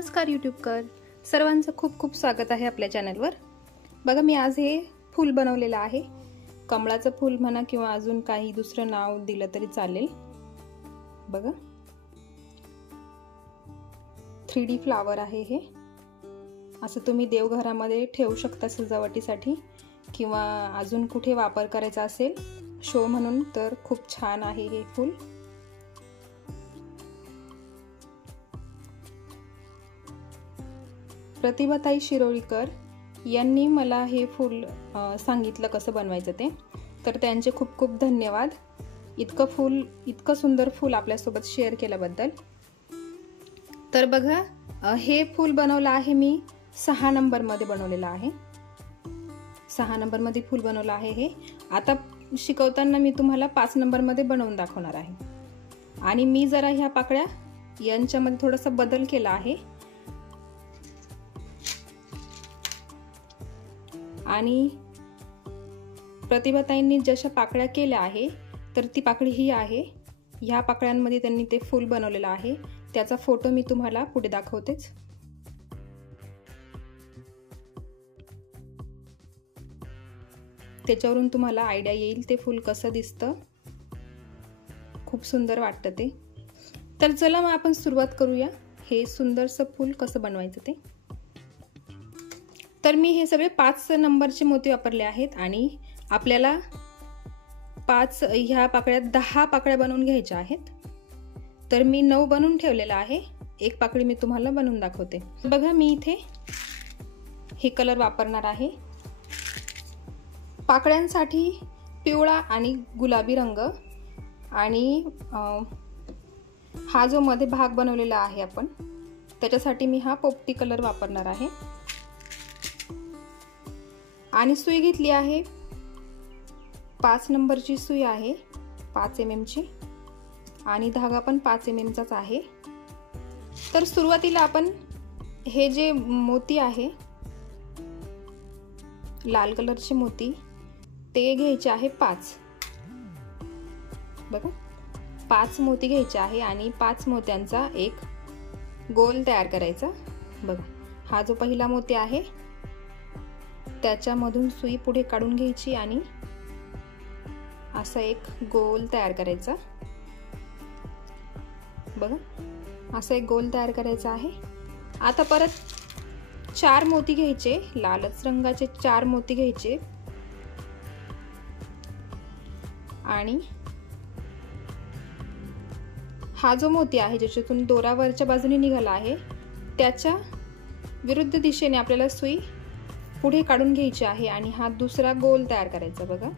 नमस्कार यूट्यूबकर सर्वांचं खूप खूप स्वागत आहे आपल्या चॅनलवर। बघा मी आज हे फूल बनवलेलं आहे। कमळाचं फूल म्हणा किंवा अजून काही दुसरं नाव दिलं तरी चालेल। बघा 3D फ्लावर आहे हे। असं तुम्ही देवघरामध्ये ठेवू शकता सजावटीसाठी किंवा अजून कुठे वापर करायचा असेल शो म्हणून तर खूप छान आहे हे फूल। प्रतिभाताई शिरोळीकर यांनी मला हे फूल सांगितलं कसं बनवायचं ते, तर त्यांचे खूप खूप धन्यवाद। इतकं सुंदर फूल आपल्यासोबत शेअर केल्याबद्दल। तर बघा हे फूल बनवलं आहे मी 6 नंबर मध्ये बनवलेलं आहे। 6 नंबर मध्ये फूल बनवलं आहे हे। आता शिकवताना मी तुम्हाला 5 नंबर मध्ये बनवून दाखवणार आहे। आणि मी जरा ह्या पाकळ्या यांच्यामध्ये थोडासा बदल केला आहे। आणि प्रतिभाताईंनी जशा पाकळ्या केल्या आहे तर ती पाकळी ही आहे। ह्या पाकळ्यांमध्ये त्यांनी ते फूल बनवलेलं आहे, त्याचा फोटो मी तुम्हाला पुढे दाखवतेच। त्याच्यावरून तुम्हाला आयडिया येईल ते फूल कसं दिसतं। खूप सुंदर वाटतं ते। तर चला मग आपण सुरुवात करूया हे सुंदरसं फूल कसं बनवायचं ते। तर मी हे सगळे 5 नंबरचे मोती वापरले आहेत आणि आपल्याला ह्या पाकळ्यात 10 पाकळ्या बनवून घ्यायच्या आहेत। तर मी 9 बनवून ठेवलेला आहे। एक पाकळी मी तुम्हाला बनवून दाखवते। बघा मी इथे हे कलर वापरणार आहे। पाकळ्यांसाठी पिवळा आणि गुलाबी रंग आणि हा जो मध्ये भाग बनवलेला आहे आपण त्याच्यासाठी मी हा पोपटी कलर वापरणार आहे। आणि सुई घेतली आहे 5 नंबरची सुई आहे 5 mm ची आणि धागा पण 5 mm चाच आहे। तर सुरुवातीला आपण हे जे मोती आहे लाल कलरचे मोती ते घ्यायचे आहे 5। बघा 5 मोती घ्यायचे आहे आणि 5 मोत्यांचा एक गोल तयार करायचा। बघा हा जो पहिला मोती आहे त्याच्यामधून सुई पुढे काढून घ्यायची आणि असा एक गोल तयार करायचा। बघा असा एक गोल तयार करायचा आहे। आता परत 4 मोती घ्यायचे, लालच रंगाचे 4 मोती घ्यायचे आणि हा जो मोती आहे ज्याच्यातून दोरा वरच्या बाजूने निघाला आहे त्याच्या विरुद्ध दिशेने आपल्याला सुई पुढे काढून घ्यायची आहे आणि हा दुसरा गोल तयार करायचा। बघा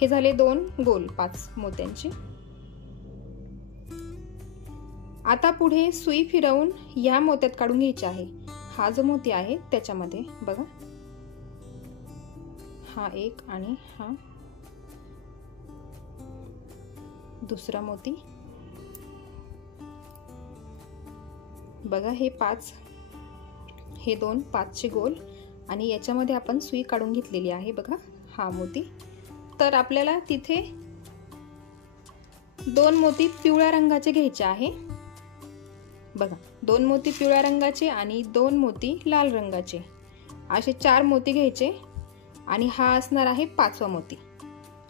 हे झाले 2 गोल 5 मोत्यांचे। आता पुढे सुई फिरवून या मोत्यात काढून घ्यायची आहे। हा जो मोती आहे त्याच्यामध्ये बघा हा एक आणि हा दुसरा मोती। बघा हे 5 हे 2 5चे गोल आणि याच्यामध्ये आपण सुई काढून घेतलेली आहे। बघा हा मोती। तर आपल्याला तिथे 2 मोती पिवळ्या रंगाचे घ्यायचे आहे। बघा 2 मोती पिवळ्या रंगाचे आणि 2 मोती लाल रंगाचे असे 4 मोती घ्यायचे आणि हा असणार आहे 5वा मोती।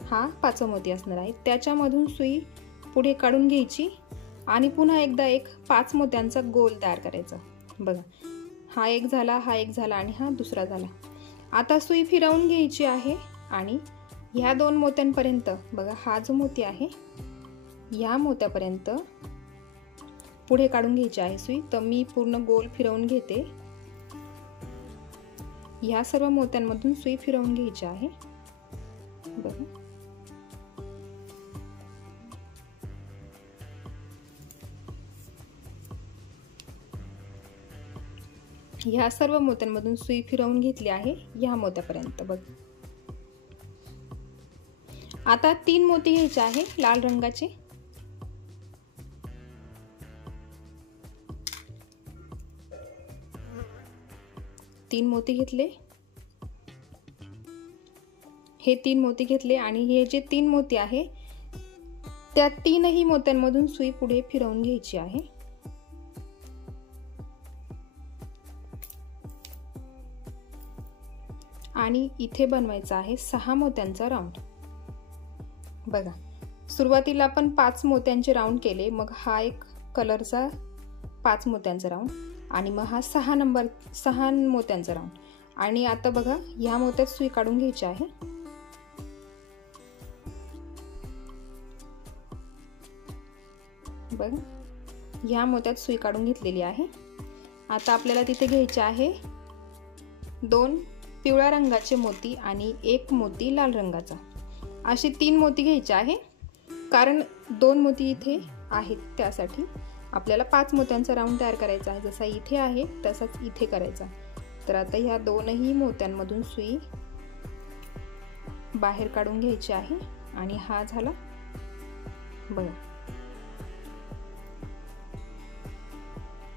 हा 5वा मोती असणार आहे। त्याच्यामधून सुई पुढे काढून घ्यायची आणि पुन्हा एकदा एक 5 मोत्यांचा गोल तयार करायचा। बघा हा एक झाला, हा एक झाला आणि हा दुसरा झाला। आता सुई फिरवून घ्यायची आहे आणि ह्या 2 मोत्यांपर्यंत बघा हा जो मोती आहे या मोत्यापर्यंत पुढे काढून घ्यायची आहे सुई। तर मी पूर्ण गोल फिरवून घेते। ह्या सर्व मोत्यांमधून सुई फिरवून घ्यायची आहे। बघा ह्या सर्व मोत्यांमधून सुई फिरवून घेतली आहे ह्या मोत्यापर्यंत। बघ आता 3 मोती घ्यायचे आहे लाल रंगाचे। तीन मोती घेतले, हे 3 मोती घेतले आणि हे जे 3 मोती आहे त्या 3ही मोत्यांमधून सुई पुढे फिरवून घ्यायची आहे। आणि इथे बनवायचा आहे 6 मोत्यांचा राऊंड। बघा, सुरुवातीला आपण 5 मोत्यांचे राऊंड केले, मग हा एक कलरचा 5 मोत्यांचा राऊंड आणि मग हा 6 मोत्यांचा राऊंड। आणि आता बघा, ह्या मोत्यात सुई काढून घ्यायची आहे। बघा, ह्या मोत्यात सुई काढून घेतलेली आहे। आता आपल्याला तिथे घ्यायचे आहे 2 पिवळ्या रंगाचे मोती आणि 1 मोती लाल रंगाचा। असे 3 मोती घ्यायचे आहे, कारण 2 मोती इथे आहेत, त्यासाठी आपल्याला 5 मोत्यांचा राऊंड तयार करायचा आहे। जसा इथे आहे तसाच इथे करायचा। तर आता ह्या दोनही मोत्यांमधून सुई बाहेर काढून घ्यायची आहे आणि हा झाला बघा,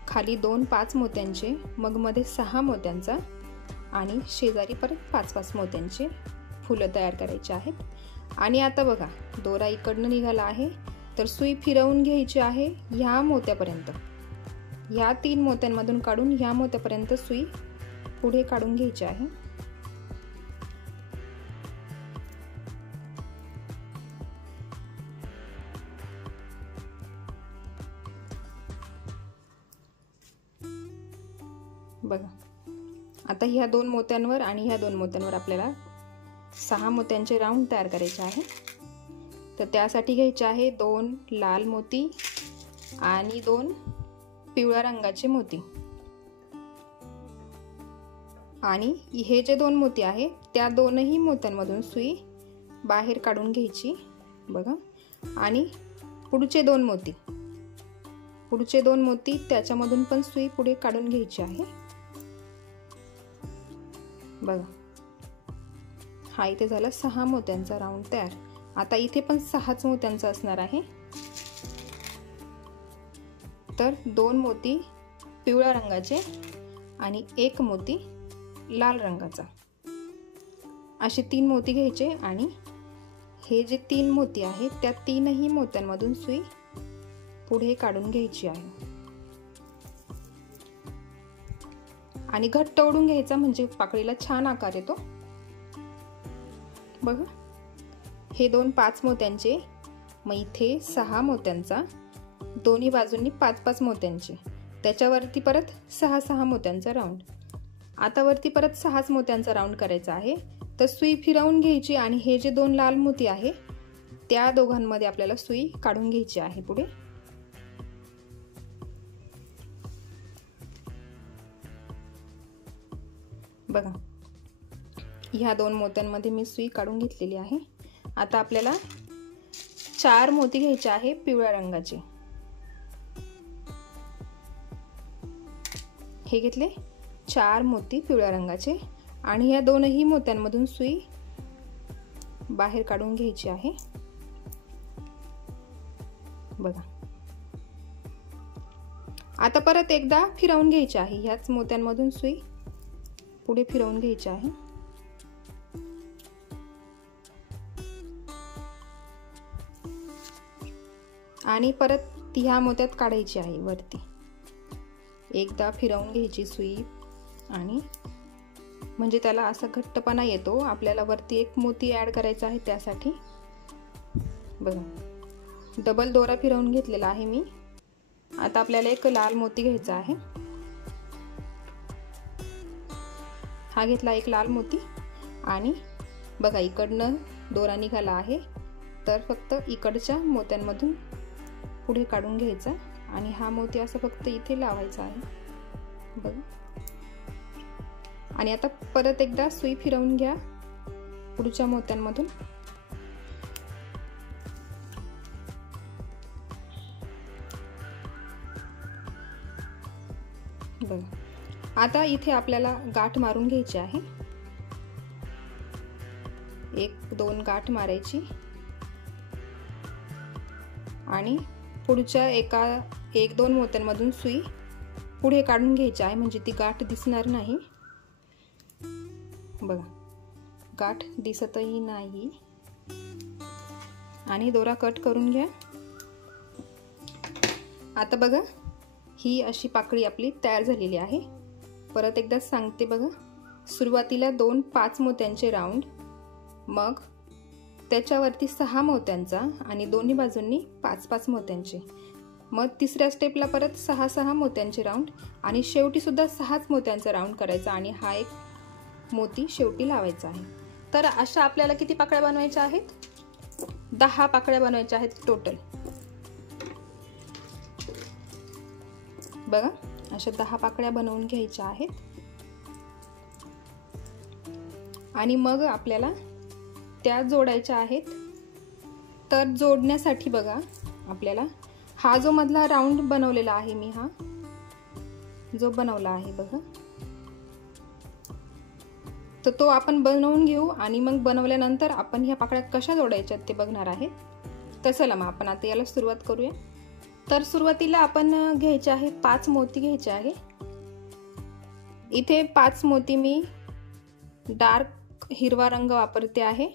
खाली 2 5 मोत्यांचे, मग मध्ये 6 मोत्यांचा आणि शेजारी परत 5 मोत्यांचे फुलं तयार करायचे आहेत। आणि आता बघा, दोरा इकडनं निघाला आहे, तर सुई फिरवून घ्यायची आहे ह्या मोत्यापर्यंत। ह्या 3 मोत्यांमधून काढून ह्या मोत्यापर्यंत सुई पुढे काढून घ्यायची आहे। बघा, आता ह्या 2 मोत्यांवर आणि ह्या 2 मोत्यांवर आपल्याला 6 मोत्यांचे राऊंड तयार करायचे आहे। तर त्यासाठी घ्यायचे आहे 2 लाल मोती आणि 2 पिवळ्या रंगाचे मोती। आणि हे जे 2 मोती आहेत त्या दोनही मोत्यांमधून सुई बाहेर काढून घ्यायची बघा। आणि पुढचे 2 मोती त्याच्यामधून पण सुई पुढे काढून घ्यायची आहे बघा। हा इथे झाला 6 मोत्यांचा राऊंड तयार। आता इथे पण 6च मोत्यांचा असणार आहे। तर 2 मोती पिवळ्या रंगाचे आणि 1 मोती लाल रंगाचा, असे 3 मोती घ्यायचे। आणि हे जे 3 मोती आहेत त्या 3ही मोत्यांमधून सुई पुढे काढून घ्यायची आहे आणि घट्ट ओढून घ्यायचा, म्हणजे पाकळीला छान आकार येतो बघा। हे 2 5 मोत्यांचे, मग इथे 6 मोत्यांचा, दोन्ही बाजूंनी 5 मोत्यांचे, त्याच्यावरती परत 6 मोत्यांचा राऊंड। आता वरती परत 6 मोत्यांचा राऊंड करायचा आहे। तर सुई फिरवून घ्यायची आणि हे जे 2 लाल मोती आहे त्या दोघांमध्ये आपल्याला सुई काढून घ्यायची आहे पुढे। बघा, ह्या 2 मोत्यांमध्ये मी सुई काढून घेतलेली आहे। आता आपल्याला 4 मोती घ्यायचे आहे पिवळ्या रंगाचे। हे घेतले 4 मोती पिवळ्या रंगाचे आणि ह्या दोनही मोत्यांमधून सुई बाहेर काढून घ्यायची आहे बघा। आता परत एकदा फिरवून घ्यायची आहे, ह्याच मोत्यांमधून सुई पुढे फिरवून घ्यायची आहे आणि परत ह्या मोत्यात काढायची आहे वरती। एकदा फिरवून घ्यायची सुई आणि म्हणजे त्याला असा घट्टपणा येतो। आपल्याला वरती 1 मोती ऍड करायचा आहे, त्यासाठी बघा डबल दोरा फिरवून घेतलेला आहे मी। आता आपल्याला 1 लाल मोती घ्यायचा आहे। हा घेतला 1 लाल मोती आणि बघा इकडनं दोरा निघाला आहे, तर फक्त इकडच्या मोत्यांमधून पुढे काढून घ्यायचा आणि हा मोती असं फक्त इथे लावायचा आहे बघा। आणि आता परत एकदा सुई फिरवून घ्या पुढच्या मोत्यांमधून बघा। आता इथे आपल्याला गाठ मारून घ्यायची आहे, 1-2 गाठ मारायची आणि पुढच्या 1-2 मोत्यांमधून सुई पुढे काढून घ्यायची आहे, म्हणजे ती गाठ दिसणार नाही बघा। गाठ दिसतही नाही आणि दोरा कट करून घ्या। आता बघा ही अशी पाकळी आपली तयार झालेली आहे। परत एकदा सांगते बघा, सुरुवातीला 2 5 मोत्यांचे राऊंड, मग त्याच्यावरती 6 मोत्यांचा आणि दोन्ही बाजूंनी 5 5 मोत्यांचे, मग तिसऱ्या स्टेपला परत 6 6 मोत्यांचे राऊंड आणि शेवटी सुद्धा 6च मोत्यांचा राऊंड करायचा आणि हा एक मोती शेवटी लावायचा आहे. तर अशा आपल्याला किती पाकळ्या बनवायच्या आहेत? 10 पाकळ्या बनवायच्या आहेत टोटल. बघा, अशा 10 पाकळ्या बनवून घ्यायच्या आहेत. आणि मग आपल्याला त्या जोडायच्या आहेत. तर जोडण्यासाठी बघा, आपल्याला हा जो मधला राऊंड बनवलेला आहे मी, हा जो बनवला आहे बघा, तर तो आपण बनवून घेऊ आणि मग बनवल्यानंतर आपण ह्या पाकळ्या कशा जोडायच्या ते बघणार आहे. तर चला मग आपण आता याला सुरुवात करूया. तर सुरुवातीला आपण घ्यायचे आहे 5 मोती घ्यायचे आहे. इथे 5 मोती मी डार्क हिरवा रंग वापरते आहे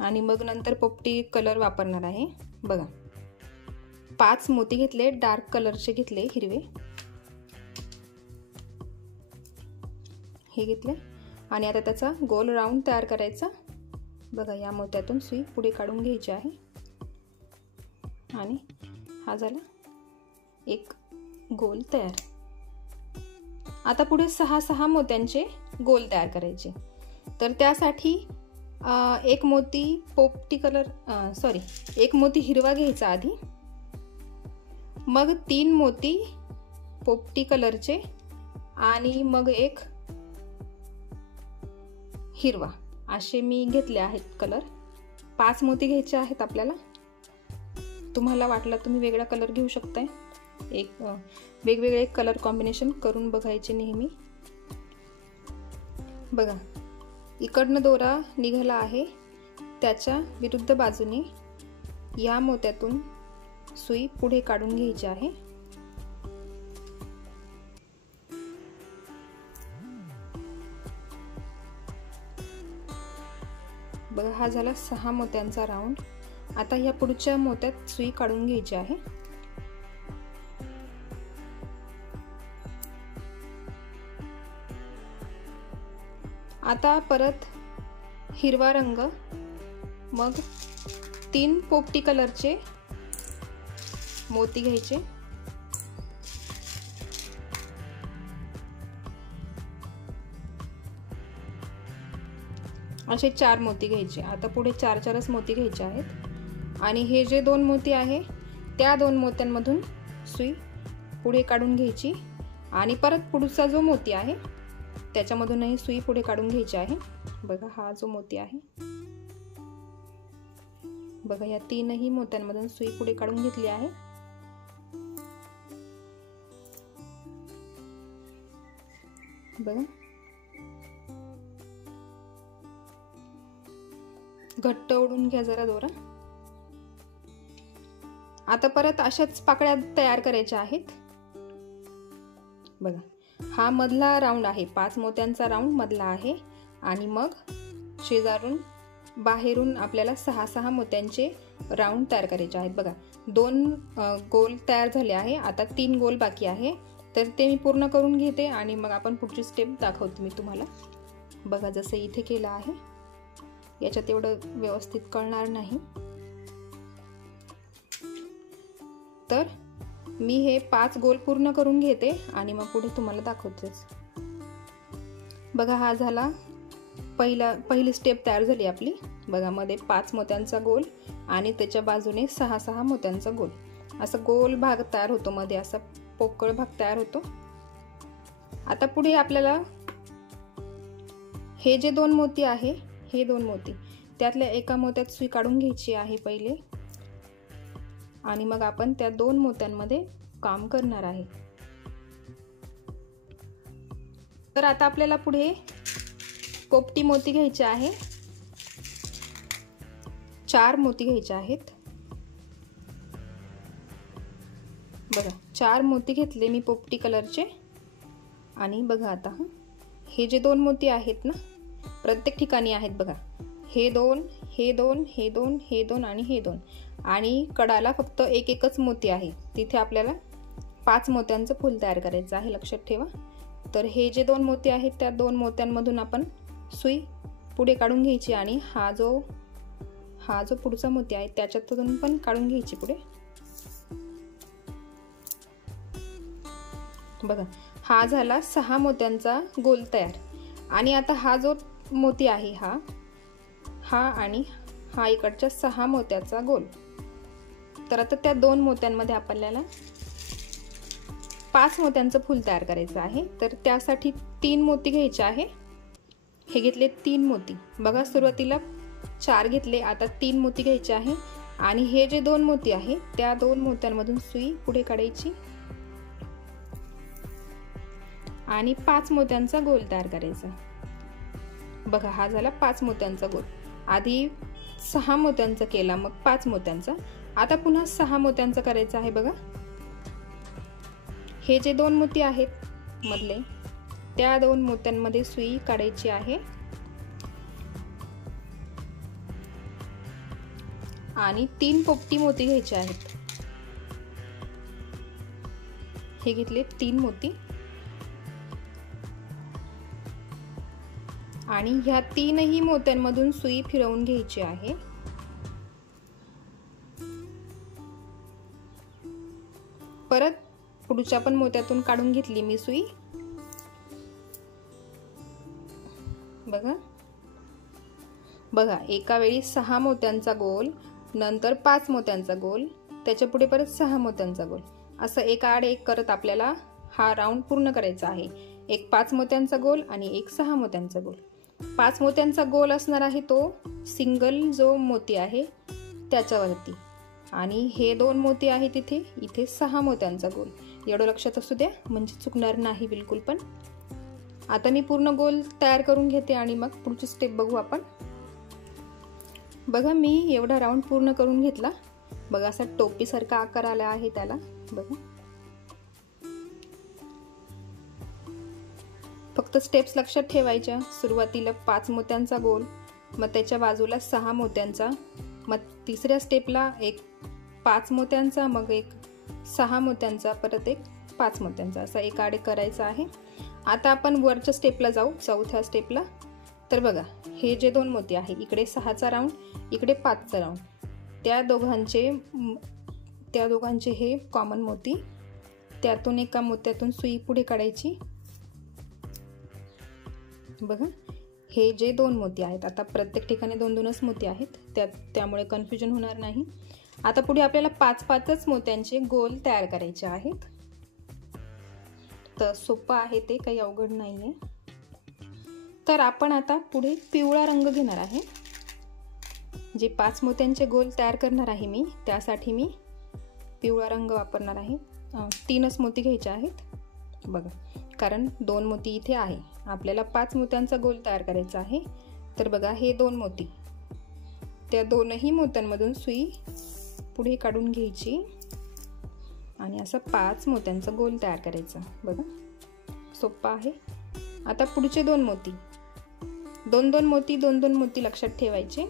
आणि मग नंतर पोपटी कलर वापरणार आहे. बघा, 5 मोती घेतले, डार्क कलरचे घेतले, हिरवे हे घेतले आणि आता त्याचा गोल राऊंड तयार करायचा. बघा, या मोत्यातून सुई पुढे काढून घ्यायची आहे आणि हा झाला एक गोल तयार. आता पुढे 6 6 मोत्यांचे गोल तयार करायचे. तर त्यासाठी एक मोती पोपटी कलर एक मोती हिरवा घ्यायचा आधी, मग 3 मोती पोपटी कलरचे आणि मग एक हिरवा, असे मी घेतले आहेत कलर. 5 मोती घ्यायचे आहेत आपल्याला. तुम्हाला वाटलं तुम्ही वेगळा कलर घेऊ शकताय. एक वेगवेगळे कलर कॉम्बिनेशन करून बघायचे नेहमी. बघा, इकडनं दोरा निघाला आहे, त्याच्या विरुद्ध बाजूने या मोत्यातून सुई पुढे काढून घ्यायची आहे. बघा, हा झाला 6 मोत्यांचा राऊंड. आता या पुढच्या मोत्यात सुई काढून घ्यायची आहे. आता परत हिरवा रंग, मग 3 पोपटी कलरचे मोती घ्यायचे. असे 4 मोती घ्यायचे. आता पुढे 4 मोती घ्यायचे आहेत आणि हे जे 2 मोती आहे त्या 2 मोत्यांमधून सुई पुढे काढून घ्यायची आणि परत पुढचा जो मोती आहे त्याच्यामधूनही सुई पुढे काढून घ्यायची आहे. बघा, हा जो मोती आहे, बघा, या 3ही मोत्यांमधून सुई पुढे काढून घेतली आहे. बघा, घट्ट ओढून घ्या जरा दोरा. आता परत अशाच पाकळ्या तयार करायच्या आहेत. बघा, हा मधला राऊंड आहे, 5 मोत्यांचा राऊंड मधला आहे आणि मग शेजारून बाहेरून आपल्याला 6 6 मोत्यांचे राऊंड तयार करायचे आहेत. बघा, 2 गोल तयार झाले आहे. आता 3 गोल बाकी आहे, तर ते मी पूर्ण करून घेते आणि मग आपण पुढची स्टेप दाखवते मी तुम्हाला. बघा, जसं इथे केलं आहे, याच्यात एवढं व्यवस्थित कळणार नाही. तर मी हे 5 गोल पूर्ण करून घेते आणि मग पुढे तुम्हाला दाखवतेच. बघा, हा झाला पहिली स्टेप तयार झाली आपली. बघा, मध्ये 5 मोत्यांचा गोल आणि त्याच्या बाजूने 6 6 मोत्यांचा गोल, असा गोल भाग तयार होतो, मध्ये असा पोकळ भाग तयार होतो. आता पुढे आपल्याला हे जे 2 मोती आहे, हे 2 मोती त्यातल्या एका मोत्यात सुई काढून घ्यायची आहे पहिले आणि मग आपण त्या 2 मोत्यांमध्ये काम करणार आहे. तर आता आपल्याला पुढे पोपटी मोती घ्यायचे आहे. 4 मोती घ्यायचे आहेत. बघा, 4 मोती घेतले मी पोपटी कलरचे आणि बघा, आता हे जे 2 मोती आहेत ना, प्रत्येक ठिकाणी आहेत. बघा, हे 2, हे 2, हे 2, हे 2 आणि हे 2 आणि कडाला फक्त एकच मोती आहे. तिथे आपल्याला 5 मोत्यांचं फूल तयार करायचं आहे, लक्षात ठेवा. तर हे जे 2 मोती आहेत त्या 2 मोत्यांमधून आपण सुई पुढे काढून घ्यायची आणि हा जो पुढचा मोती आहे त्याच्यातून पण काढून घ्यायची पुढे। बघा हा झाला 6 मोत्यांचा गोल तयार। आणि आता हा जो मोती आहे हा आणि हा इकडच्या 6 मोत्याचा गोल। तर आता त्या 2 मोत्यांमध्ये आपल्याला 5 मोत्यांचं फूल तयार करायचं आहे। तर त्यासाठी 3 मोती घ्यायचे आहे। हे घेतले 3 मोती। बघा सुरुवातीला 4 घेतले, आता 3 मोती घ्यायचे आहे आणि हे जे 2 मोती आहे त्या 2 मोत्यांमधून सुई पुढे काढायची आणि 5 मोत्यांचा गोल तयार करायचा। बघा हा झाला 5 मोत्यांचा गोल। आधी 6 मोत्यांचा केला, मग 5 मोत्यांचा, आता पुन्हा 6 मोत्यांचा करायचा आहे। बघा हे जे 2 मोती आहेत मधले त्या 2 मोत्यांमध्ये सुई काढायची आहे आणि 3 पोपटी मोती घ्यायचे आहेत। हे घेतले 3 मोती आणि ह्या 3ही मोत्यांमधून सुई फिरवून घ्यायची आहे। परत पुढच्या पण मोत्यातून काढून घेतली मी सुई। बघा एका वेळी 6 मोत्यांचा गोल, नंतर 5 मोत्यांचा गोल, त्याच्या पुढे परत 6 मोत्यांचा गोल, असं एका आड एक करत आपल्याला हा राऊंड पूर्ण करायचा आहे। एक 5 मोत्यांचा गोल आणि एक 6 मोत्यांचा गोल। 5 मोत्यांचा गोल असणार आहे तो सिंगल जो मोती आहे त्याच्यावरती, आणि हे 2 मोती आहे इथे 6 मोत्यांचा गोल। एवढं लक्षात असू द्या म्हणजे चुकणार नाही बिलकुल पण। आता मी पूर्ण गोल तयार करून घेते आणि मग पुढची स्टेप बघू आपण। बघा मी एवढा राऊंड पूर्ण करून घेतला। बघा असा टोपीसारखा आकार आला आहे त्याला। बघा फक्त स्टेप्स लक्षात ठेवायच्या। सुरुवातीला 5 मोत्यांचा गोल, मग त्याच्या बाजूला 6 मोत्यांचा, मग तिसऱ्या स्टेपला एक 5 मोत्यांचा, मग एक 6 मोत्यांचा, परत एक 5 मोत्यांचा, असा एक आडे करायचा आहे। आता आपण वरच्या स्टेपला जाऊ, चौथ्या स्टेपला। तर बघा हे जे 2 मोती आहे इकडे 6चा राऊंड, इकडे 5चा राऊंड, त्या दोघांचे हे कॉमन मोती, त्यातून एका मोत्यातून सुई पुढे काढायची। बघा हे जे 2 मोती आहेत, आता प्रत्येक ठिकाणी 2-2च मोती आहेत, त्यामुळे कन्फ्युजन होणार नाही। आता पुढे आपल्याला 5-5च मोत्यांचे गोल तयार करायचे आहेत। तर सोपं आहे ते, काही अवघड नाहीये। तर आपण आता पुढे पिवळा रंग घेणार आहे। जे 5 मोत्यांचे गोल तयार करणार आहे मी, त्यासाठी मी पिवळा रंग वापरणार आहे। 3च मोती घ्यायचे आहेत। बघा कारण 2 मोती इथे आहे, आपल्याला 5 मोत्यांचा गोल तयार करायचा आहे। तर बघा हे 2 मोती, त्या 2ही मोत्यांमधून सुई पुढे काढून घ्यायची आणि असं 5 मोत्यांचा गोल तयार करायचा। बघा सोपं आहे। आता पुढचे 2 मोती, 2-2 मोती, 2-2 मोती लक्षात ठेवायचे।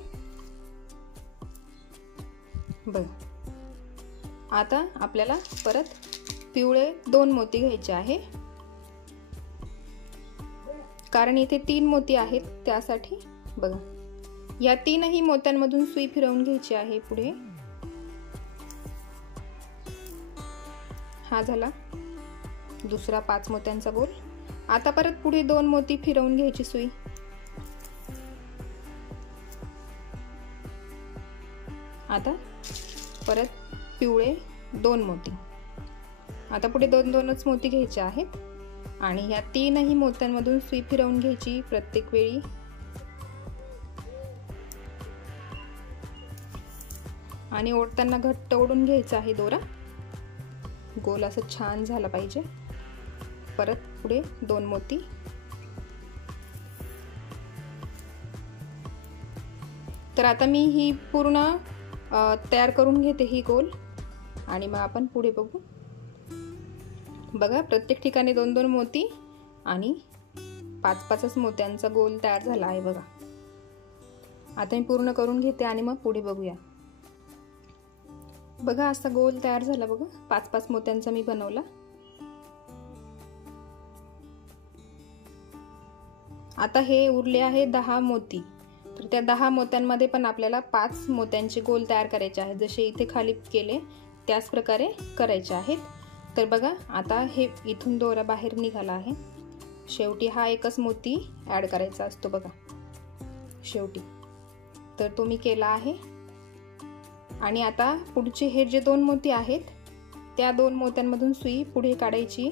बघा आता आपल्याला परत पिवळे 2 मोती घ्यायचे आहे, कारण इथे 3 मोती आहेत त्यासाठी। बघा या 3ही मोत्यांमधून सुई फिरवून घ्यायची आहे पुढे। हा झाला दुसरा 5 मोत्यांचा गोल। आता परत पुढे 2 मोती फिरवून घ्यायची सुई। आता परत पिवळे 2 मोती, आता पुढे 2-2च मोती घ्यायचे आहेत आणि ह्या 3ही मोत्यांमधून सुई फिरवून घ्यायची प्रत्येक वेळी। आणि ओढताना घट्ट ओढून घ्यायचा आहे दोरा, गोल असं छान झाला पाहिजे। परत पुढे 2 मोती, तर आता मी ही पूर्ण तयार करून घेते ही गोल आणि मग आपण पुढे बघू। बघा प्रत्येक ठिकाणी 2-2 मोती आणि 5-5च मोत्यांचा गोल तयार झाला आहे। बघा आता मी पूर्ण करून घेते आणि मग पुढे बघूया। बघा असा गोल तयार झाला। बघा 5-5 मोत्यांचा मी बनवला। आता हे उरले आहे 10 मोती, तर त्या 10 मोत्यांमध्ये पण आपल्याला 5 मोत्यांचे गोल तयार करायचे आहेत. जसे इथे खाली केले त्याच प्रकारे करायचे आहेत. तर बघा आता हे इथून दोरा बाहेर निघाला आहे. शेवटी हा एकच मोती ॲड करायचा असतो बघा शेवटी, तर तो मी केला आहे. आणि आता पुढचे हे जे 2 मोती आहेत त्या 2 मोत्यांमधून सुई पुढे काढायची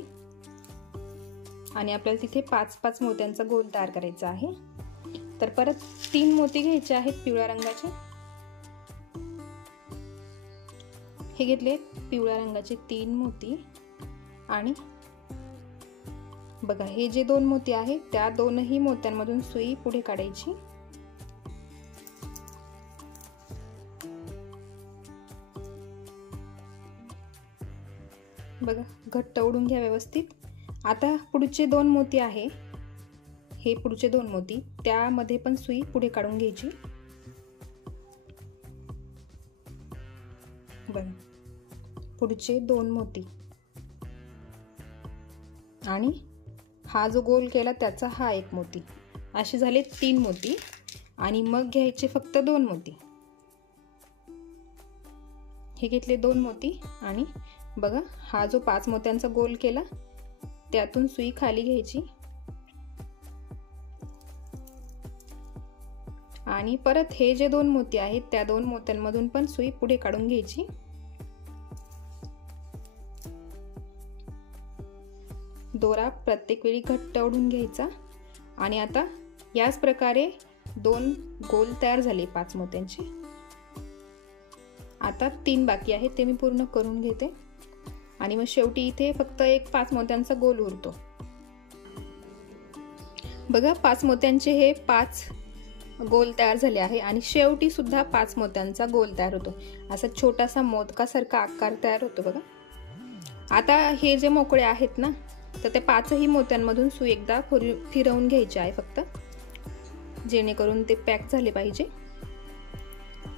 आणि आपल्याला तिथे 5-5 मोत्यांचा गोल तयार करायचा आहे. तर परत 3 मोती घ्यायचे आहेत पिवळ्या रंगाचे. हे घेतले पिवळ्या रंगाचे 3 मोती आणि बघा हे जे 2 मोती आहेत त्या दोनही मोत्यांमधून सुई पुढे काढायची. बघा घट्ट ओढून घ्या व्यवस्थित. आता पुढचे 2 मोती आहे, हे पुढचे 2 मोती त्यामध्ये पण सुई पुढे काढून घ्यायची. बघा पुढचे 2 मोती आणि हा जो गोल केला त्याचा हा एक मोती, असे झाले 3 मोती. आणि मग घ्यायचे फक्त 2 मोती. हे घेतले 2 मोती आणि बघा हा जो 5 मोत्यांचा गोल केला त्यातून सुई खाली घ्यायची आणि परत हे जे 2 मोती आहेत त्या 2 मोत्यांमधून पण सुई पुढे काढून घ्यायची. दोरा प्रत्येक वेळी घट्ट ओढून घ्यायचा. आणि आता याच प्रकारे 2 गोल तयार झाले 5 मोत्यांचे. आता 3 बाकी आहेत ते मी पूर्ण करून घेते आणि मग शेवटी इथे फक्त एक 5 मोत्यांचा गोल उरतो. बघा 5 मोत्यांचे हे 5 गोल तयार झाले आहे आणि शेवटी सुद्धा 5 मोत्यांचा गोल तयार होतो. असा छोटासा मोदकासारखा आकार तयार होतो बघा. आता हे जे मोकळे आहेत ना, तर त्या 5ही मोत्यांमधून सुई एकदा फिरवून घ्यायची आहे फक्त, जेणेकरून ते पॅक झाले पाहिजे.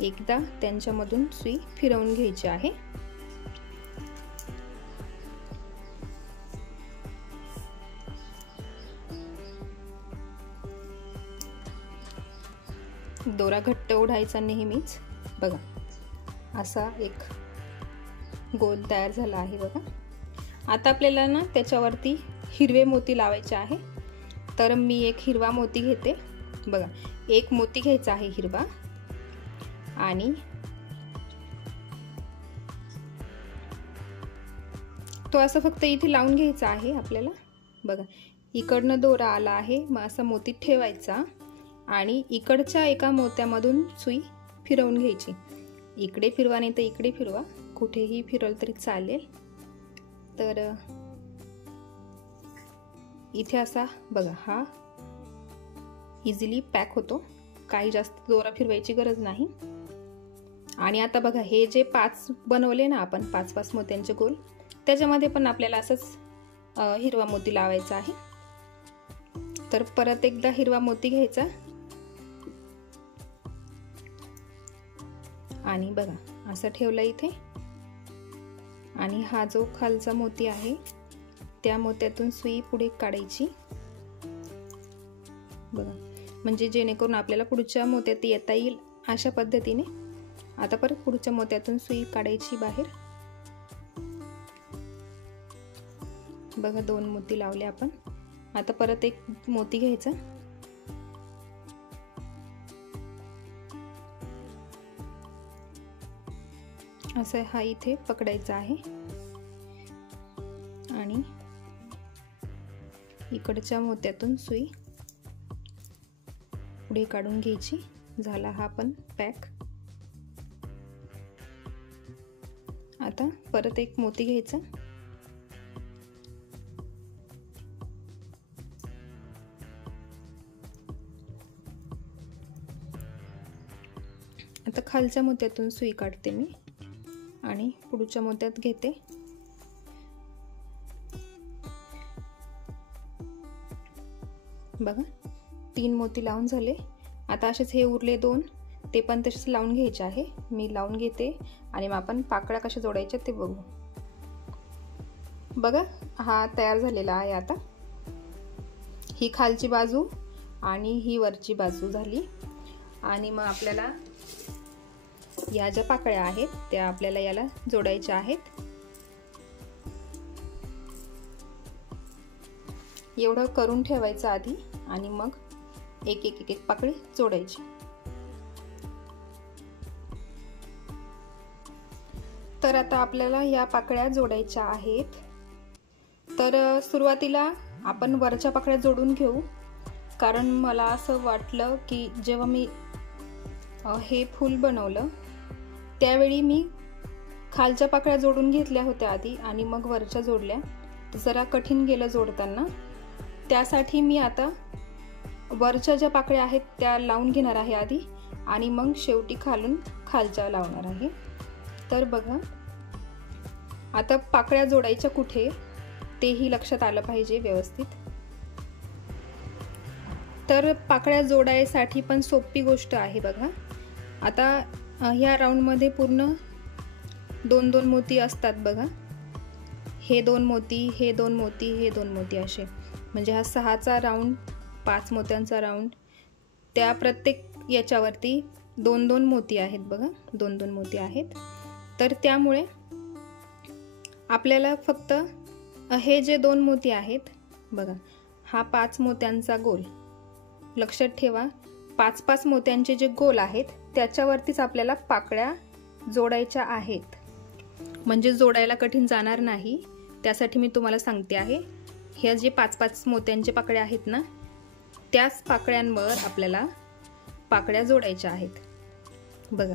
एकदा त्यांच्यामधून सुई फिरवून घ्यायची आहे. दोरा घट्ट ओढायचा नेहमीच. बघा असा एक गोल तयार झाला आहे बघा. आता आपल्याला ना त्याच्यावरती हिरवे मोती लावायचे आहे. तर मी एक हिरवा मोती घेते. बघा एक मोती घ्यायचा आहे हिरवा आणि तो असं फक्त इथे लावून घ्यायचा आहे आपल्याला. बघा इकडनं दोरा आला आहे, मग असा मोती ठेवायचा आणि इकडच्या एका मोत्यामधून सुई फिरवून घ्यायची. इकडे फिरवा नाही तर इकडे फिरवा, कुठेही फिरवलं तरी चालेल. तर इथे असा बघा हा इझिली पॅक होतो, काही जास्त दोरा फिरवायची गरज नाही. आणि आता बघा हे जे 5 बनवले ना आपण 5-5 मोत्यांचे गोल, त्याच्यामध्ये पण आपल्याला असंच हिरवा मोती लावायचा आहे. तर परत एकदा हिरवा मोती घ्यायचा आणि बघा असं ठेवलं इथे. आणि हा जो खालचा मोती आहे त्या मोत्यातून सुई पुढे काढायची बघा, म्हणजे जेणेकरून आपल्याला पुढच्या मोत्यात येता येईल अशा पद्धतीने. आता परत पुढच्या मोत्यातून सुई काढायची बाहेर. बघा 2 मोती लावले आपण. आता परत एक मोती घ्यायचा असं हा इथे पकडायचा आहे आणि इकडच्या मोत्यातून सुई पुढे काढून घ्यायची. झाला हा पण पॅक. आता परत एक मोती घ्यायचा आता खालच्या मोत्यातून सुई काढते मी आणि पुढच्या मोत्यात घेते. बघा 3 मोती लावून झाले. आता असेच हे उरले 2 ते पण तसेच लावून घ्यायचे आहे. मी लावून घेते आणि मग आपण पाकळ्या कशा जोडायच्या ते बघू. बघा हा तयार झालेला आहे. आता ही खालची बाजू आणि ही वरची बाजू झाली. आणि मग आपल्याला या ज्या पाकळ्या आहेत त्या आपल्याला याला जोडायच्या आहेत. एवढं करून ठेवायचं आधी आणि मग एक एक एक पाकळी जोडायची. तर आता आपल्याला या पाकळ्या जोडायच्या आहेत. तर सुरुवातीला आपण वरच्या पाकळ्या जोडून घेऊ, कारण मला असं वाटलं की जेव्हा मी हे फूल बनवलं त्यावेळी मी खालच्या पाकळ्या जोडून घेतल्या होत्या आधी आणि मग वरच्या जोडल्या, जरा कठीण गेलं जोडताना. त्यासाठी मी आता वरच्या ज्या पाकळ्या आहेत त्या लावून घेणार आहे आधी आणि मग शेवटी खालून खालच्या लावणार आहे. तर बघा, आता पाकळ्या जोडायच्या कुठे तेही लक्षात आलं पाहिजे व्यवस्थित. तर पाकळ्या जोडायसाठी पण सोपी गोष्ट आहे बघा. आता ह्या राऊंडमध्ये पूर्ण 2-2 मोती असतात बघा. हे 2 मोती, हे 2 मोती, हे 2 मोती असे, म्हणजे हा 6चा राऊंड, 5 मोत्यांचा राऊंड. त्या प्रत्येक याच्यावरती 2-2 मोती आहेत बघा, 2-2 मोती आहेत. तर त्यामुळे आपल्याला फक्त हे जे 2 मोती आहेत बघा, हा 5 मोत्यांचा गोल लक्षात ठेवा. 5-5 मोत्यांचे जे गोल आहेत त्याच्यावरतीच आपल्याला पाकळ्या जोडायच्या आहेत, म्हणजे जोडायला कठीण जाणार नाही. त्यासाठी मी तुम्हाला सांगते आहे, ह्या जे 5-5 मोत्यांचे पाकळ्या आहेत ना, त्याच पाकळ्यांवर आपल्याला पाकळ्या जोडायच्या आहेत बघा.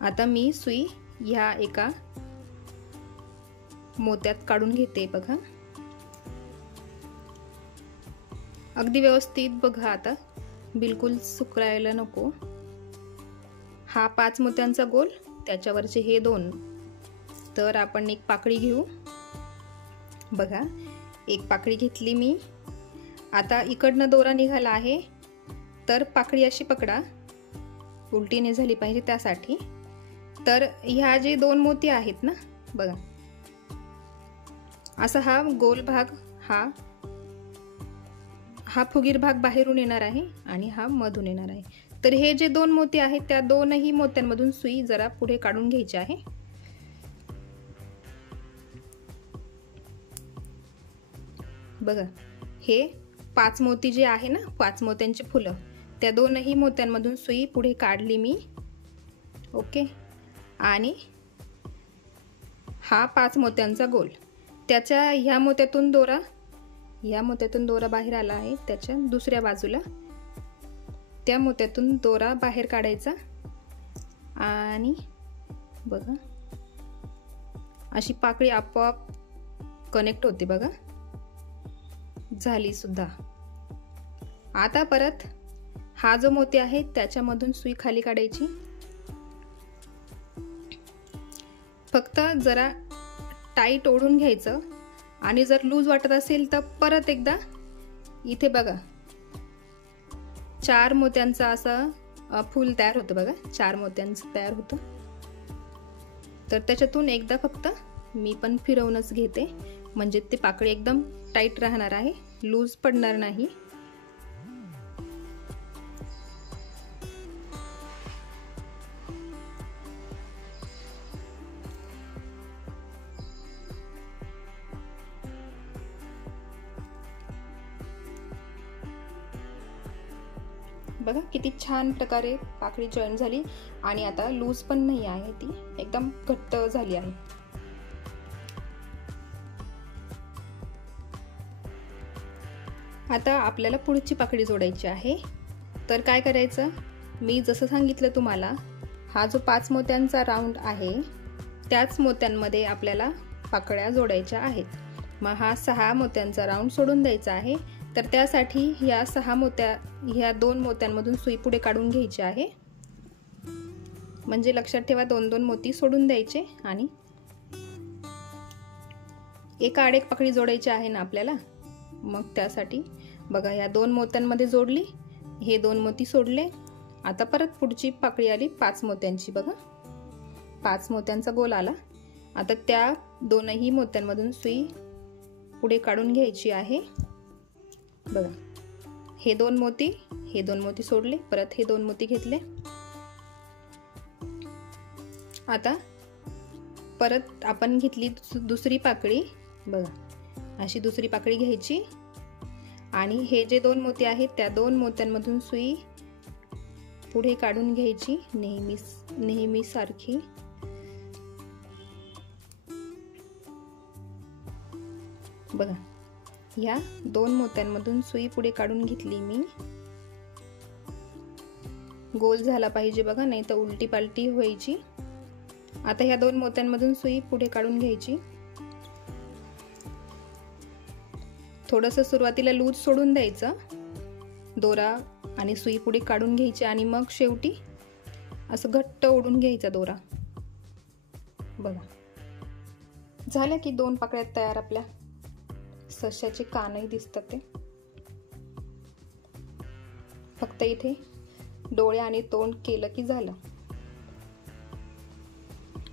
आता मी सुई ह्या एका मोत्यात काढून घेते बघा. अगदी व्यवस्थित बघा, आता बिलकुल सुकरायला नको. हा 5 मोत्यांचा गोल, त्याच्यावरचे हे 2. तर आपण एक पाकळी घेऊ बघा. एक पाकळी घेतली मी. आता इकडनं दोरा निघाला आहे, तर पाकळी अशी पकडा, उलटीने झाली पाहिजे त्यासाठी. तर ह्या जे 2 मोती आहेत ना बघा, असा हा गोल भाग, हा फुगीर भाग बाहेरून येणार आहे आणि हा मधून येणार आहे. तर हे जे 2 मोती आहेत त्या दोनही मोत्यांमधून सुई जरा पुढे काढून घ्यायची आहे. बघा, हे 5 मोती जे आहे ना, 5 मोत्यांची फुलं, त्या दोनही मोत्यांमधून सुई पुढे काढली मी. ओके. आणि हा 5 मोत्यांचा गोल, त्याच्या ह्या मोत्यातून दोरा बाहेर आला आहे, त्याच्या दुसऱ्या बाजूला त्या मोत्यातून दोरा बाहेर काढायचा आणि बघा अशी पाकळी आपोआप कनेक्ट होते बघा. झाली सुद्धा. आता परत हा जो मोती आहे त्याच्यामधून सुई खाली काढायची. फक्त जरा टाईट ओढून घ्यायचं आणि जर लूज वाटत असेल तर परत एकदा इथे बघा 4 मोत्यांचा असा फूल तयार होतं बघा, 4 मोत्यांचं तयार होतं. तर त्याच्यातून एकदा फक्त मी पण फिरवूनच घेते, म्हणजे ते पाकळी एकदम टाईट राहणार आहे, लूज पडणार नाही. बघा किती छान प्रकारे पाकळी जॉईन झाली आणि आता लूज पण नाही आहे, ती एकदम घट्ट झाली आहे. आता आपल्याला पुढची पाकळी जोडायची आहे. तर काय करायचं, मी जसं सांगितलं तुम्हाला, हा जो 5 मोत्यांचा राऊंड आहे त्याच मोत्यांमध्ये आपल्याला पाकळ्या जोडायच्या आहेत. मग हा 6 मोत्यांचा राऊंड सोडून द्यायचा आहे. तर त्यासाठी ह्या 2 मोत्यांमधून सुई पुढे काढून घ्यायची आहे. म्हणजे लक्षात ठेवा 2-2 मोती सोडून द्यायचे आणि एका आड एक पाकळी जोडायची आहे ना आपल्याला. मग त्यासाठी बघा ह्या 2 मोत्यांमध्ये जोडली, हे 2 मोती सोडले. आता परत पुढची पाकळी आली 5 मोत्यांची बघा, 5 मोत्यांचा गोल आला. आता त्या दोनही मोत्यांमधून सुई पुढे काढून घ्यायची आहे बघा. हे दोन मोती सोडले, परत हे दोन मोती घेतले. आता परत आपण घेतली दुसरी पाकळी. बघा, अशी दुसरी पाकळी घ्यायची आणि हे जे दोन मोती आहेत त्या दोन मोत्यांमधून सुई पुढे काढून घ्यायची नेहमी सारखी. बघा, या दोन मोत्यांमधून सुई पुढे काढून घेतली मी. गोल झाला पाहिजे बघा, नाही तर उलटी पालटी व्हायची. आता ह्या दोन मोत्यांमधून सुई पुढे काढून घ्यायची. थोडंसं सुरुवातीला लूज सोडून द्यायचं, दोरा आणि सुई पुढे काढून घ्यायची आणि मग शेवटी असं घट्ट ओढून घ्यायचा दोरा. बघा, झाल्या की दोन पाकळ्या तयार. आपल्या सश्याचे कानही दिसतात ते. फक्त इथे डोळे आणि तोंड केलं की झालं.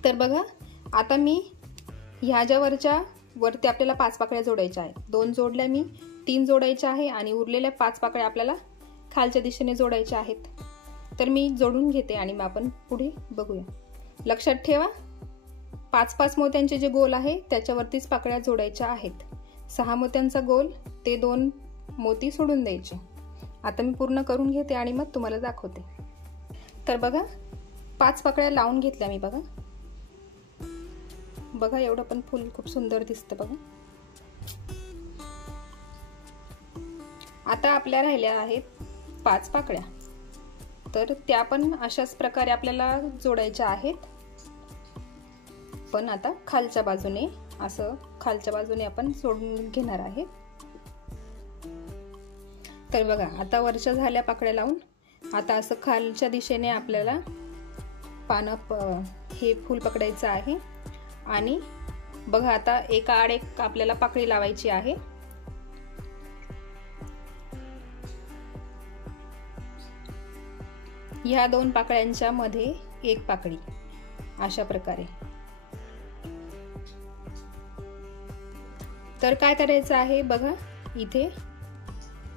तर बघा, आता मी ह्या ज्या वरती आपल्याला 5 पाकळ्या जोडायच्या आहेत. 2 जोडल्या मी, 3 जोडायच्या आहे आणि उरलेल्या 5 पाकळ्या आपल्याला खालच्या दिशेने जोडायच्या आहेत. तर मी जोडून घेते आणि मग आपण पुढे बघूया. लक्षात ठेवा, 5-5 मोत्यांचे जे गोल आहे त्याच्यावरतीच पाकळ्या जोडायच्या आहेत. 6 मोत्यांचा गोल, ते 2 मोती सोडून द्यायचे. आता मी पूर्ण करून घेते आणि मग तुम्हाला दाखवते. तर बघा, 5 पाकळ्या लावून घेतल्या मी. बघा, एवढं पण फुल खूप सुंदर दिसतं बघा. आता आपल्या राहिल्या आहेत 5 पाकळ्या. तर त्या पण अशाच प्रकारे आपल्याला जोडायच्या आहेत, पण आता खालच्या बाजूने आपण जोडून घेणार आहे. तर बघा, आता झाल्या पाकळ्या लावून आता असं खालच्या दिशेने आपल्याला हे फूल पकडायचं आहे. आणि बघा, आता एका आड एक आपल्याला पाकळी लावायची आहे. ह्या 2 पाकळ्यांच्या मध्ये एक पाकळी, अशा प्रकारे. तर काय करायचं आहे बघा, इथे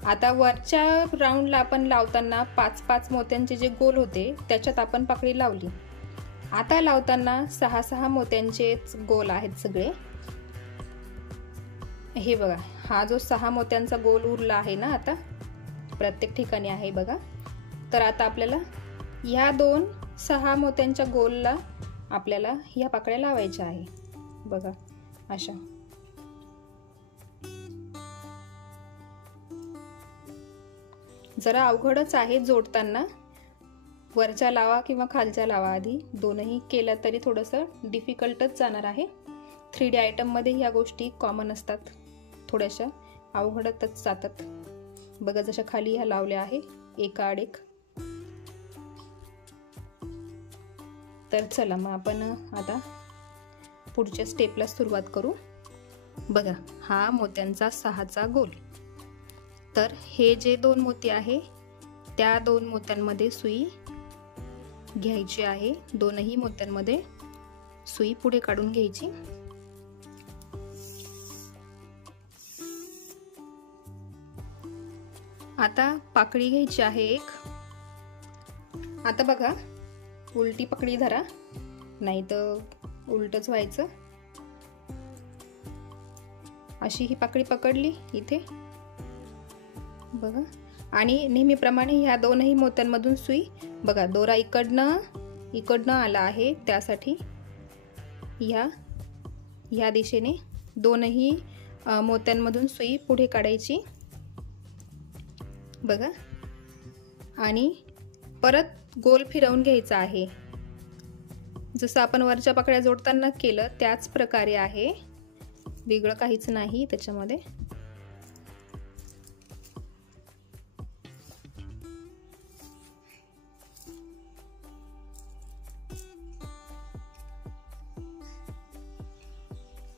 आता वरच्या राऊंडला आपण लावताना 5-5 मोत्यांचे जे गोल होते त्याच्यात आपण पाकळी लावली. आता लावताना 6-6 मोत्यांचेच गोल आहेत सगळे. हे बघा, हा जो 6 मोत्यांचा गोल उरला आहे ना, आता प्रत्येक ठिकाणी आहे बघा. तर आता आपल्याला ह्या 6 मोत्यांच्या गोलला आपल्याला ह्या पाकळ्या लावायच्या आहे. बघा, अशा. जरा अवघडच आहे जोडताना. वरच्या लावा किंवा खालच्या लावा, आधी दोनही केल्या तरी थोडंसं डिफिकल्टच जाणार आहे. 3D आयटम मध्ये ह्या गोष्टी कॉमन असतात, थोड्याशा अवघडतच जातात. बघा, जशा खाली ह्या लावल्या आहे एका आड एक. तर चला मग आपण आता पुढच्या स्टेपला सुरुवात करू. बघा, हा मोत्यांचा 6चा गोल. तर हे जे 2 मोती आहे त्या 2 मोत्यांमध्ये सुई घ्यायची आहे. दोनही मोत्यांमध्ये सुई पुढे काढून घ्यायची. आता पाकळी घ्यायची आहे एक. आता बघा, उलटी पकडी धरा, नाही तर उलटच व्हायचं. अशी ही पाकळी पकडली इथे बघा. आणि नेहमीप्रमाणे ह्या दोनही मोत्यांमधून सुई, बघा, दोरा इकडनं आला आहे, त्यासाठी ह्या दिशेने दोनही मोत्यांमधून सुई पुढे काढायची. बघा, आणि परत गोल फिरवून घ्यायचा आहे. जसं आपण वरच्या पाकळ्या जोडताना केलं त्याच प्रकारे आहे, वेगळं काहीच नाही त्याच्यामध्ये.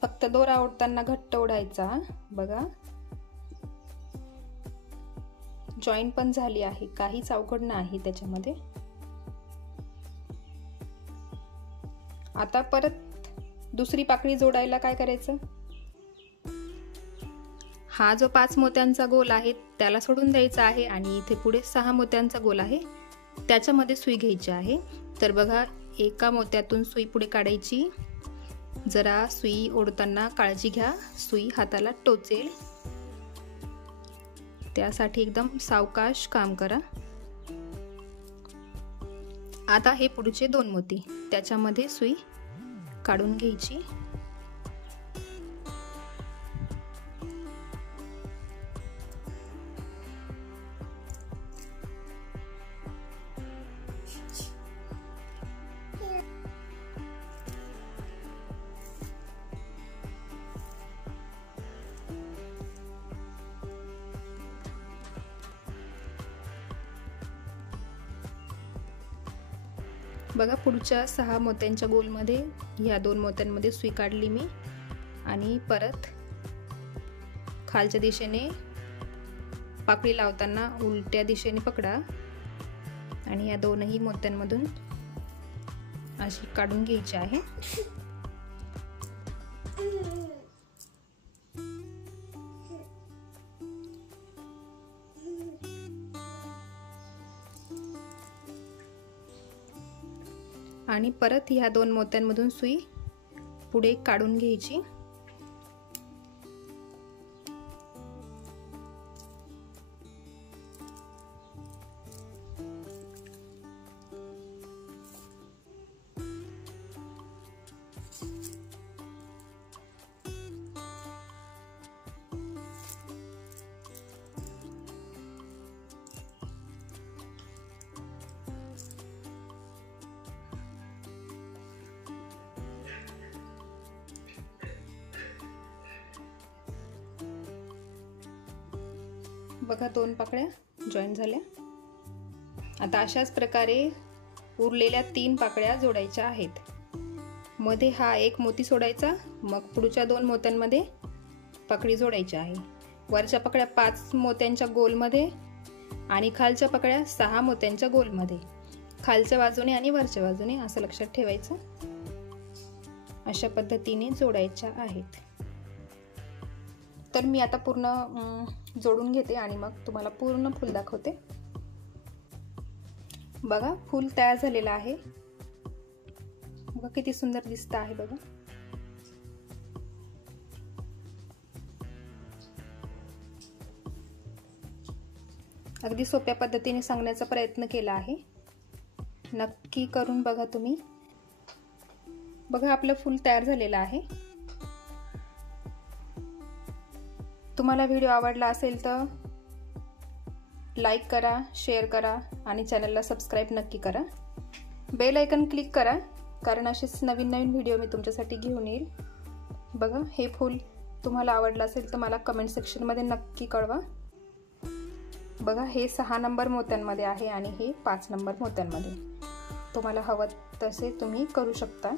फक्त दोरा ओढताना घट्ट ओढायचा. बघा, जॉईंट पण झाली आहे, काहीच अवघड नाही त्याच्यामध्ये. आता परत दुसरी पाकळी जोडायला काय करायचं, हा जो 5 मोत्यांचा गोल आहे त्याला सोडून द्यायचा आहे आणि इथे पुढे 6 मोत्यांचा गोल आहे त्याच्यामध्ये सुई घ्यायची आहे। तर बघा, एका मोत्यातून सुई पुढे काढायची। जरा सुई ओढताना काळजी घ्या, सुई हाताला टोचेल, त्यासाठी एकदम सावकाश काम करा। आता हे पुढचे 2 मोती त्याच्यामध्ये सुई काढून घ्यायची। बघा, पुढच्या 6 मोत्यांच्या गोलमध्ये ह्या 2 मोत्यांमध्ये सुई काढली मी आणि परत खालच्या दिशेने पाकळी लावताना उलट्या दिशेने पकडा आणि या 2ही मोत्यांमधून अशी काढून घ्यायची आहे। आणि परत ह्या 2 मोत्यांमधून सुई पुढे काढून घ्यायची। बघा, 2 पाकळ्या जॉईन झाल्या। आता अशाच प्रकारे उरलेल्या 3 पाकळ्या जोडायच्या आहेत। मध्ये हा 1 मोती सोडायचा, मग पुढच्या 2 मोत्यांमध्ये पाकळी जोडायची आहे। वरच्या पाकळ्या 5 मोत्यांच्या गोलमध्ये आणि खालच्या पाकळ्या 6 मोत्यांच्या गोलमध्ये, खालच्या बाजूने आणि वरच्या बाजूने असं लक्षात ठेवायचं। अशा पद्धतीने जोडायच्या आहेत। तर मी आता पूर्ण जोडून घेते आणि मग तुम्हाला पूर्ण फूल दाखवते। बघा, फूल तयार झालेलं आहे। बघा किती सुंदर दिसतं आहे बघा। अगदी सोप्या पद्धतीने सांगण्याचा प्रयत्न केला आहे, नक्की करून बघा तुम्ही। बघा, आपलं फूल तयार झालेलं आहे। तुम्हाला व्हिडिओ आवडला असेल तर लाईक करा, शेअर करा आणि चॅनलला सबस्क्राईब नक्की करा। बेल आयकॉन क्लिक करा, कारण असेच नवीन नवीन व्हिडिओ मी तुमच्यासाठी घेऊन येईल। बघा, हे फूल तुम्हाला आवडलं असेल तर मला कमेंट सेक्शनमध्ये नक्की कळवा। बघा, हे 6 नंबर मोत्यांमध्ये आहे आणि हे 5 नंबर मोत्यांमध्ये। तुम्हाला हवं तसे तुम्ही करू शकता।